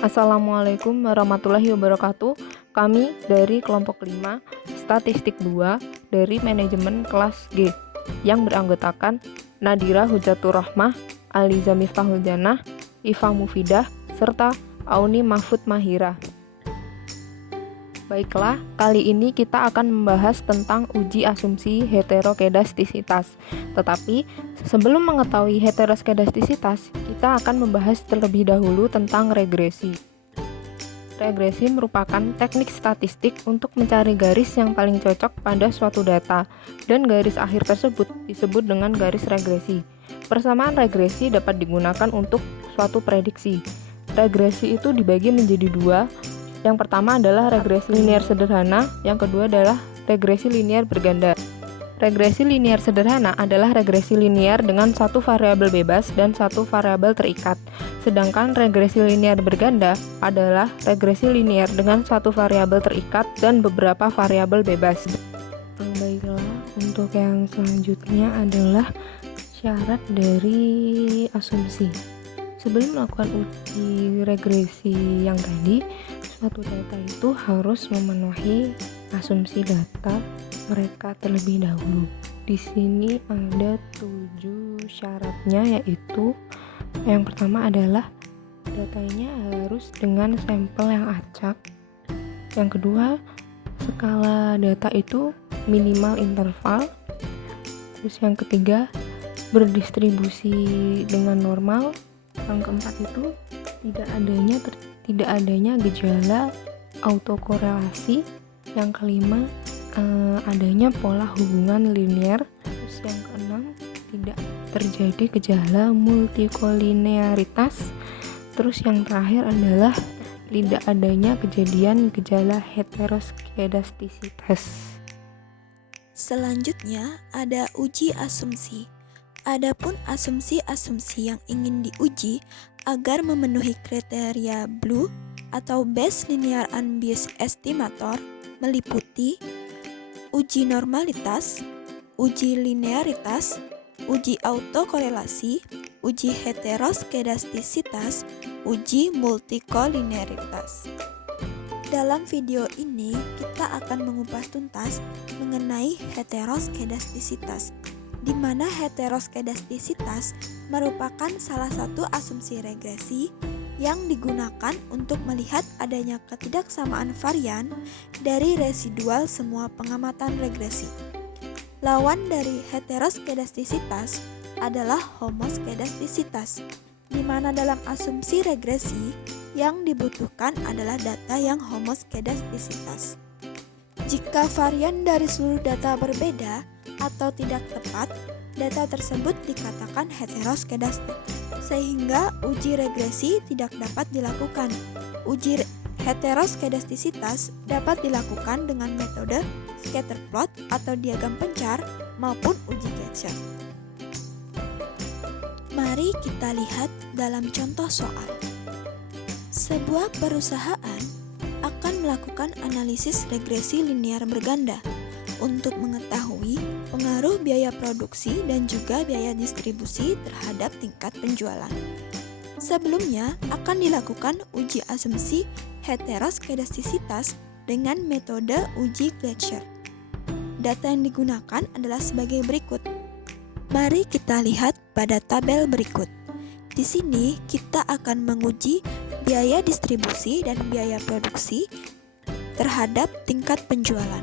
Assalamualaikum warahmatullahi wabarakatuh. Kami dari kelompok 5, Statistik 2 dari manajemen kelas G yang beranggotakan Nadira Hujatur Rahmah, Aliza Miftahul Janah, Iva Mufidah, serta Auni Mahfud Mahira. Baiklah, kali ini kita akan membahas tentang uji asumsi heterokedastisitas. Tetapi, sebelum mengetahui heterokedastisitas, kita akan membahas terlebih dahulu tentang regresi. Regresi merupakan teknik statistik untuk mencari garis yang paling cocok pada suatu data, dan garis akhir tersebut disebut dengan garis regresi. Persamaan regresi dapat digunakan untuk suatu prediksi. Regresi itu dibagi menjadi dua. Yang pertama adalah regresi linear sederhana, yang kedua adalah regresi linear berganda. Regresi linear sederhana adalah regresi linear dengan satu variabel bebas dan satu variabel terikat. Sedangkan regresi linear berganda adalah regresi linear dengan satu variabel terikat dan beberapa variabel bebas. Baiklah, untuk yang selanjutnya adalah syarat dari asumsi. Sebelum melakukan uji regresi yang tadi, suatu data itu harus memenuhi asumsi data mereka terlebih dahulu. Di sini ada 7 syaratnya, yaitu yang pertama adalah datanya harus dengan sampel yang acak. Yang kedua, skala data itu minimal interval. Terus yang ketiga, berdistribusi dengan normal. Yang keempat itu tidak adanya gejala autokorelasi. Yang kelima, adanya pola hubungan linear. Terus yang keenam, tidak terjadi gejala multikolinearitas. Terus yang terakhir adalah tidak adanya kejadian gejala heteroskedastisitas. Selanjutnya ada uji asumsi. Adapun asumsi-asumsi yang ingin diuji agar memenuhi kriteria BLEU atau Best Linear Unbiased Estimator meliputi uji normalitas, uji linearitas, uji autokorelasi, uji heteroskedastisitas, uji multikolinearitas. Dalam video ini kita akan mengupas tuntas mengenai heteroskedastisitas, di mana heteroskedastisitas merupakan salah satu asumsi regresi yang digunakan untuk melihat adanya ketidaksamaan varian dari residual semua pengamatan regresi. Lawan dari heteroskedastisitas adalah homoskedastisitas, di mana dalam asumsi regresi yang dibutuhkan adalah data yang homoskedastisitas. Jika varian dari seluruh data berbeda atau tidak tepat, data tersebut dikatakan heteroskedastik, sehingga uji regresi tidak dapat dilakukan. Uji heteroskedastisitas dapat dilakukan dengan metode scatter plot atau diagram pencar maupun uji Gaussian. Mari kita lihat dalam contoh soal. Sebuah perusahaan akan melakukan analisis regresi linear berganda untuk mengetahui pengaruh biaya produksi dan juga biaya distribusi terhadap tingkat penjualan. Sebelumnya akan dilakukan uji asumsi heteroskedastisitas dengan metode uji Gaussian. Data yang digunakan adalah sebagai berikut. Mari kita lihat pada tabel berikut. Di sini kita akan menguji biaya distribusi dan biaya produksi terhadap tingkat penjualan.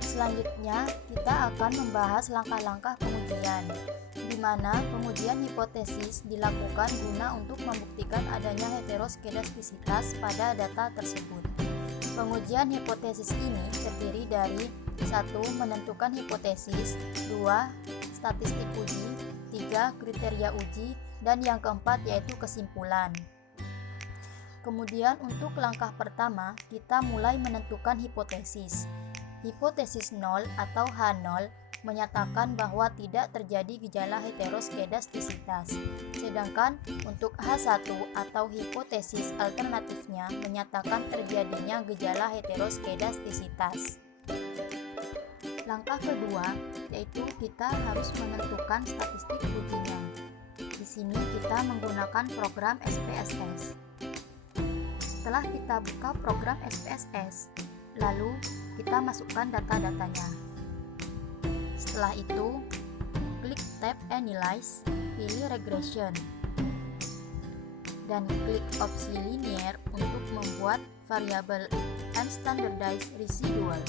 Selanjutnya, kita akan membahas langkah-langkah pengujian, di mana pengujian hipotesis dilakukan guna untuk membuktikan adanya heteroskedastisitas pada data tersebut. Pengujian hipotesis ini terdiri dari 1. Menentukan hipotesis, 2. Statistik uji, 3. Kriteria uji, dan yang keempat yaitu kesimpulan. Kemudian untuk langkah pertama, kita mulai menentukan hipotesis. Hipotesis 0 atau H0 menyatakan bahwa tidak terjadi gejala heteroskedastisitas. Sedangkan untuk H1 atau hipotesis alternatifnya menyatakan terjadinya gejala heteroskedastisitas. Langkah kedua yaitu kita harus menentukan statistik ujinya. Di sini kita menggunakan program SPSS. Setelah kita buka program SPSS, lalu kita masukkan data-datanya. Setelah itu, klik tab Analyze, pilih Regression, dan klik opsi Linear untuk membuat variabel Unstandardized Residual.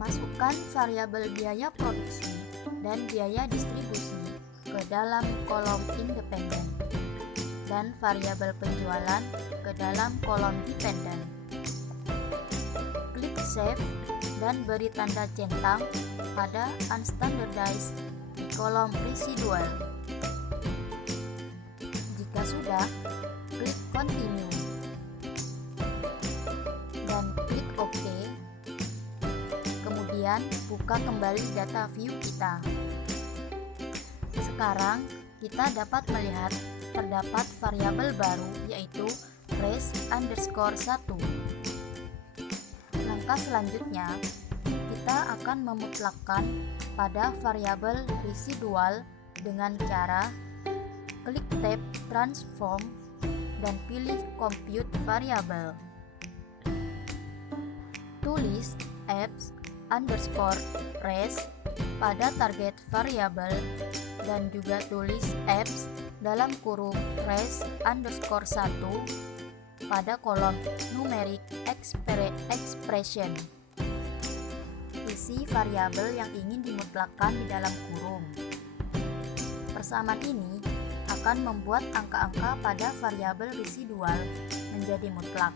Masukkan variabel biaya produksi dan biaya distribusi ke dalam kolom independen dan variabel penjualan ke dalam kolom dependen. Klik Save dan beri tanda centang pada Unstandardized di kolom Residual. Jika sudah, klik Continue dan klik OK. Kemudian buka kembali data view kita. Sekarang kita dapat melihat terdapat variabel baru, yaitu res_1. Langkah selanjutnya, kita akan memutlakkan pada variabel residual dengan cara klik tab Transform dan pilih Compute Variable. Tulis apps_res pada target variabel dan juga tulis apps dalam kurung res_1 pada kolom numeric expression. Isi variabel yang ingin dimutlakkan di dalam kurung. Persamaan ini akan membuat angka-angka pada variabel residual menjadi mutlak.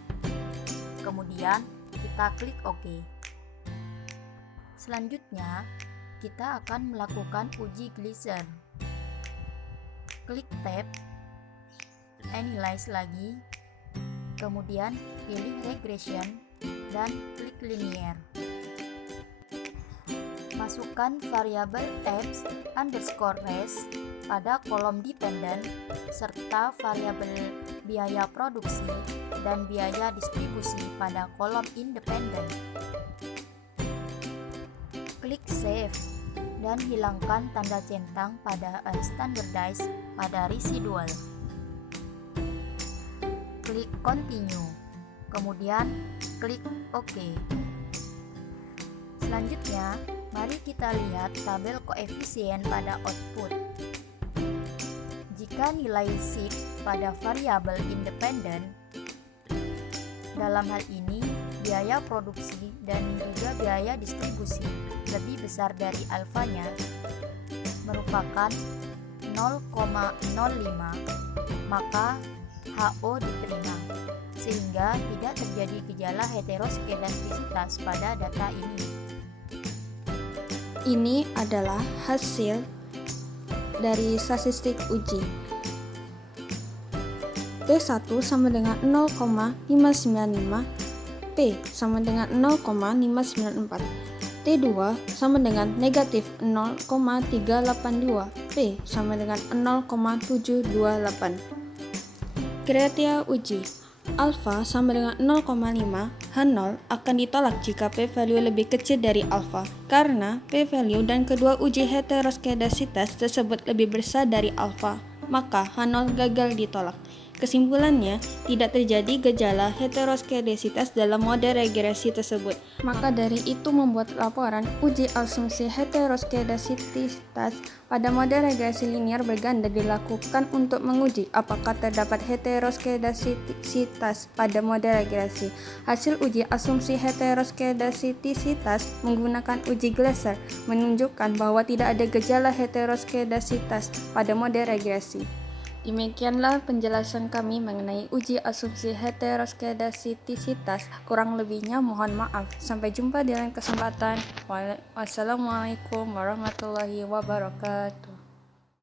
Kemudian kita klik OK. Selanjutnya, kita akan melakukan uji Gleason. Klik tab Analyze lagi, kemudian pilih Regression dan klik Linear. Masukkan variabel apps_res pada kolom dependen serta variabel biaya produksi dan biaya distribusi pada kolom independen. Klik Save dan hilangkan tanda centang pada Unstandardized pada Residual. Klik Continue, kemudian klik OK. Selanjutnya, mari kita lihat tabel koefisien pada output. Jika nilai shift pada variabel independen, dalam hal ini biaya produksi dan juga biaya distribusi lebih besar dari alfanya, merupakan 0,05, maka HO diterima, sehingga tidak terjadi gejala heteroskedastisitas pada data ini. Ini adalah hasil dari statistik uji. T1 sama dengan 0,595, P sama dengan 0,594, T2 sama dengan negatif 0,382, P sama dengan 0,728. Kriteria uji. Alfa sama dengan 0,5, H0 akan ditolak jika p-value lebih kecil dari alfa, karena p-value dan kedua uji heteroskedastisitas tersebut lebih besar dari alfa, maka H0 gagal ditolak. Kesimpulannya, tidak terjadi gejala heteroskedastisitas dalam model regresi tersebut. Maka dari itu membuat laporan uji asumsi heteroskedastisitas pada model regresi linear berganda dilakukan untuk menguji apakah terdapat heteroskedastisitas pada model regresi. Hasil uji asumsi heteroskedastisitas menggunakan uji Gleason menunjukkan bahwa tidak ada gejala heteroskedastisitas pada model regresi. Demikianlah penjelasan kami mengenai uji asumsi heteroskedastisitas. Kurang lebihnya mohon maaf. Sampai jumpa di lain kesempatan. Wassalamualaikum warahmatullahi wabarakatuh.